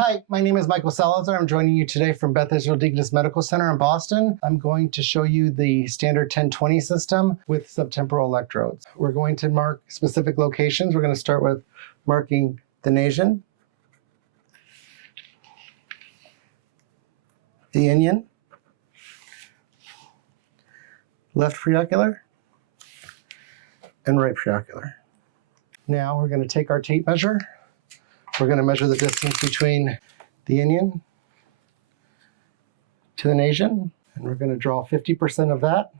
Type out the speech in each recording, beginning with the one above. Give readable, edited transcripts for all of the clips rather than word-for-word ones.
Hi, my name is Michael Salazar. I'm joining you today from Beth Israel Deaconess Medical Center in Boston. I'm going to show you the standard 1020 system with subtemporal electrodes. We're going to mark specific locations. We're going to start with marking the nasion, the inion, left preocular, and right preocular. Now we're going to take our tape measure. We're going to measure the distance between the inion to the nasion, and we're going to draw 50% of that,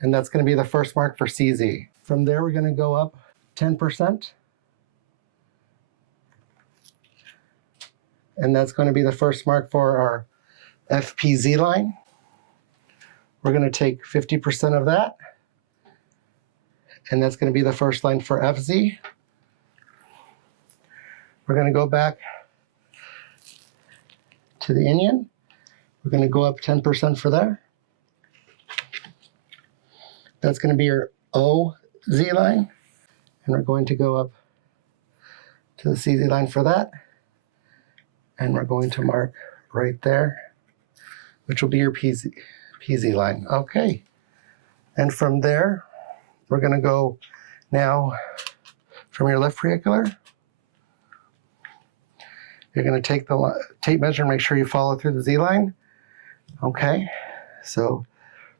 and that's going to be the first mark for CZ. From there, we're going to go up 10%, and that's going to be the first mark for our FPZ line. We're going to take 50% of that, and that's going to be the first line for FZ. We're going to go back to the inion. We're going to go up 10% for there. That's going to be your OZ line. And we're going to go up to the CZ line for that. And we're going to mark right there, which will be your PZ line. Okay. And from there, we're going to go now from your left preocular. You're going to take the tape measure and make sure you follow through the Z line. Okay, so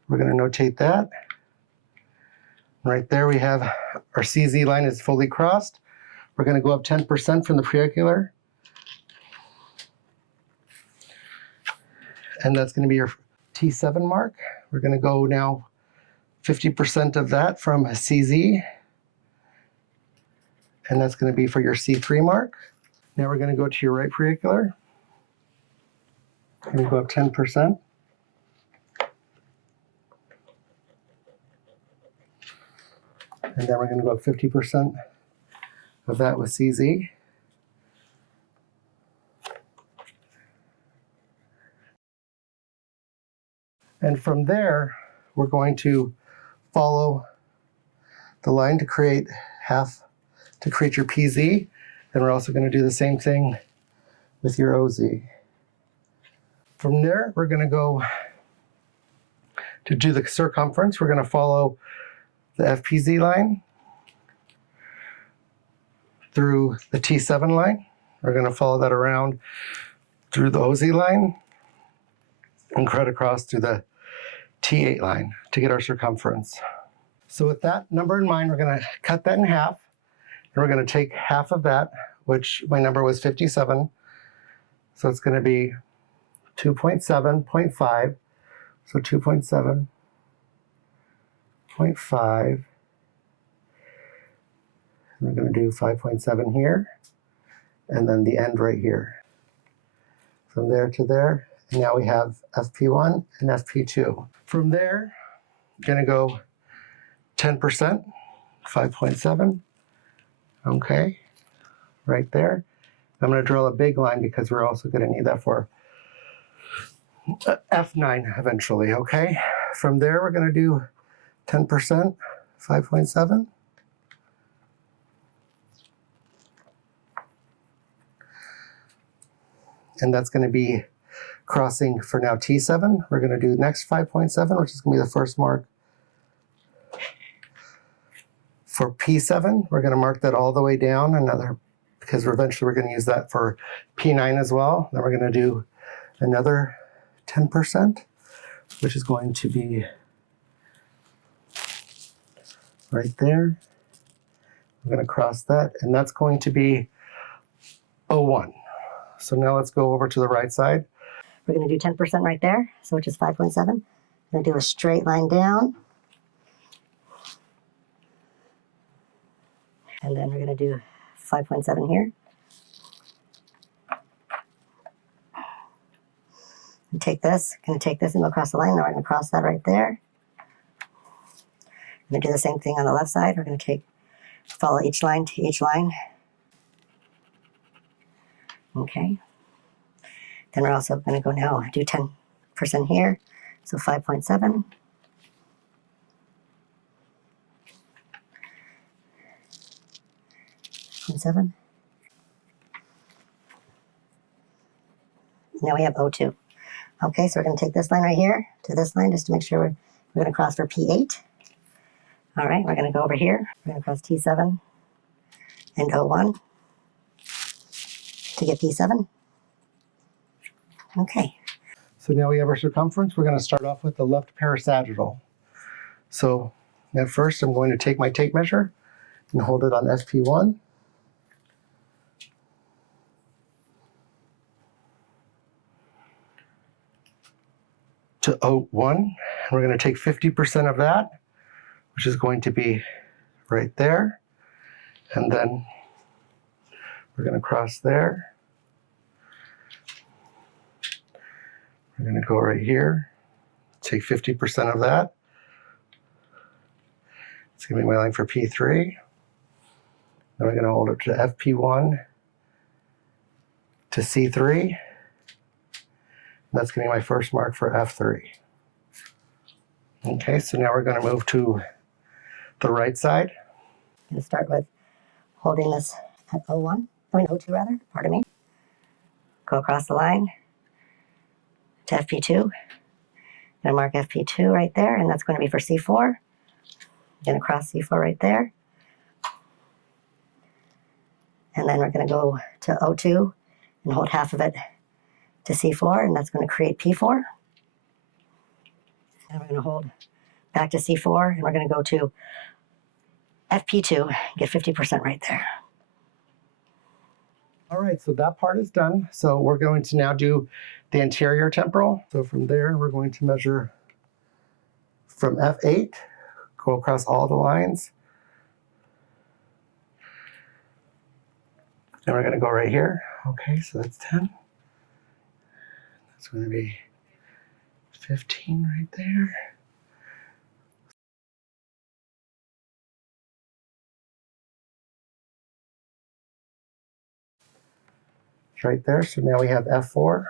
we're going to notate that. Right there we have our CZ line is fully crossed. We're going to go up 10% from the preocular. And that's going to be your T7 mark. We're going to go now 50% of that from a CZ. And that's going to be for your C3 mark. Now we're going to go to your right preocular. And go up 10%. And then we're going to go up 50% of that with CZ. And from there, we're going to follow the line to create your PZ. And we're also going to do the same thing with your OZ. From there, we're going to go to do the circumference. We're going to follow the FPZ line through the T7 line. We're going to follow that around through the OZ line and cut across through the T8 line to get our circumference. So with that number in mind, we're going to cut that in half. And we're going to take half of that, which my number was 57. So it's going to be 2.7.5. So 2.7.5. And we're going to do 5.7 here. And then the end right here. From there to there. And now we have FP1 and FP2. From there, we're going to go 10%, 5.7. Okay, right there. I'm going to draw a big line because we're also going to need that for F9 eventually, okay? From there, we're going to do 10%, 5.7. And that's going to be crossing for now T7. We're going to do next 5.7, which is going to be the first mark. For P7, we're going to mark that all the way down because eventually we're going to use that for P9 as well. Then we're going to do another 10%, which is going to be right there. We're going to cross that, and that's going to be O1. So now let's go over to the right side. We're going to do 10% right there, so which is 5.7. We're going to do a straight line down. And then we're going to do 5.7 here. And going to take this and go across the line. Now we're going to cross that right there. We're going to do the same thing on the left side. We're going to follow each line to each line. Okay. Then we're also going to go now do 10% here. So 5.7. 0.7. Now we have O2. Okay, so we're going to take this line right here to this line just to make sure we're going to cross for P8. All right, we're going to go over here. We're going to cross T7 and O1 to get P7. Okay. So now we have our circumference. We're going to start off with the left parasagittal. So at first I'm going to take my tape measure and hold it on FP1. To O1, and we're going to take 50% of that, which is going to be right there, and then we're going to cross there. We're going to go right here, take 50% of that. It's going to be my line for P3. Then we're going to hold it to FP1 to C3. That's going to be my first mark for F3. Okay, so now we're going to move to the right side. I'm going to start with holding this at O2 rather, pardon me. Go across the line to FP2. I'm going to mark FP2 right there, and that's going to be for C4. I'm going to cross C4 right there. And then we're going to go to O2 and hold half of it to C4, and that's going to create P4. And we're going to hold back to C4, and we're going to go to FP2, get 50% right there. All right, so that part is done. So we're going to now do the anterior temporal. So from there, we're going to measure from F8, go across all the lines. And we're going to go right here. Okay, so that's 10. That's going to be 15 right there. It's right there. So now we have F4.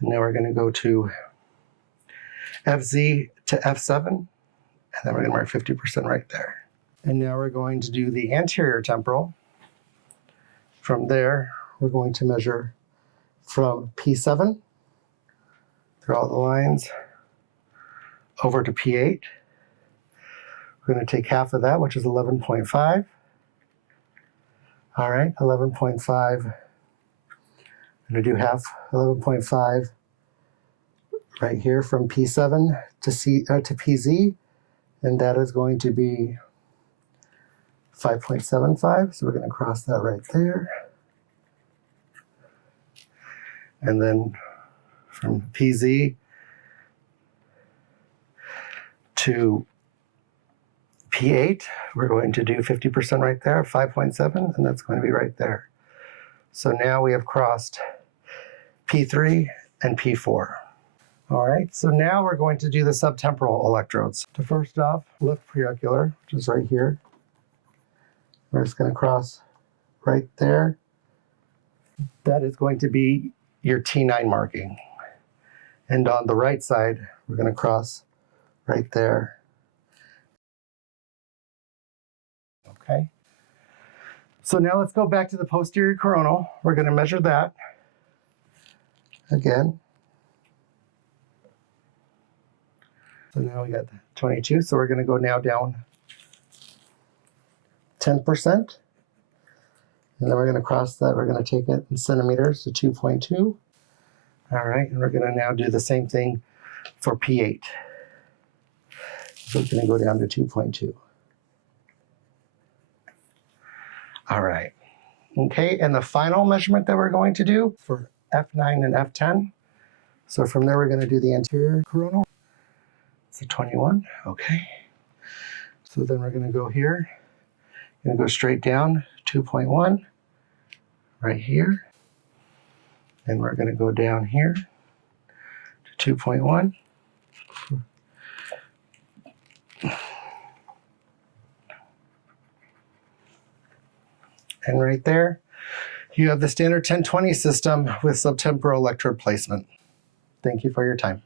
And now we're going to go to FZ to F7. And then we're going to mark 50% right there. And now we're going to do the anterior temporal. From there, we're going to measure from P7 through all the lines over to P8. We're going to take half of that, which is 11.5. All right, 11.5. I'm going to do half 11.5 right here from P7 to PZ, and that is going to be 5.75. So we're going to cross that right there. And then from PZ to P8, we're going to do 50% right there, 5.7, and that's going to be right there. So now we have crossed P3 and P4. All right, so now we're going to do the subtemporal electrodes. So first off, left preocular, which is right here. We're just going to cross right there. That is going to be your T9 marking. And on the right side, we're going to cross right there. Okay. So now let's go back to the posterior coronal. We're going to measure that again. So now we got 22. So we're going to go now down 10%. And then we're going to cross that. We're going to take it in centimeters to 2.2. All right, and we're going to now do the same thing for P8. So it's going to go down to 2.2. All right. Okay, and the final measurement that we're going to do for F9 and F10. So from there, we're going to do the anterior coronal. It's a 21. Okay. So then we're going to go here. Going to go straight down 2.1 right here. And we're going to go down here to 2.1. And right there, you have the standard 1020 system with subtemporal electrode placement. Thank you for your time.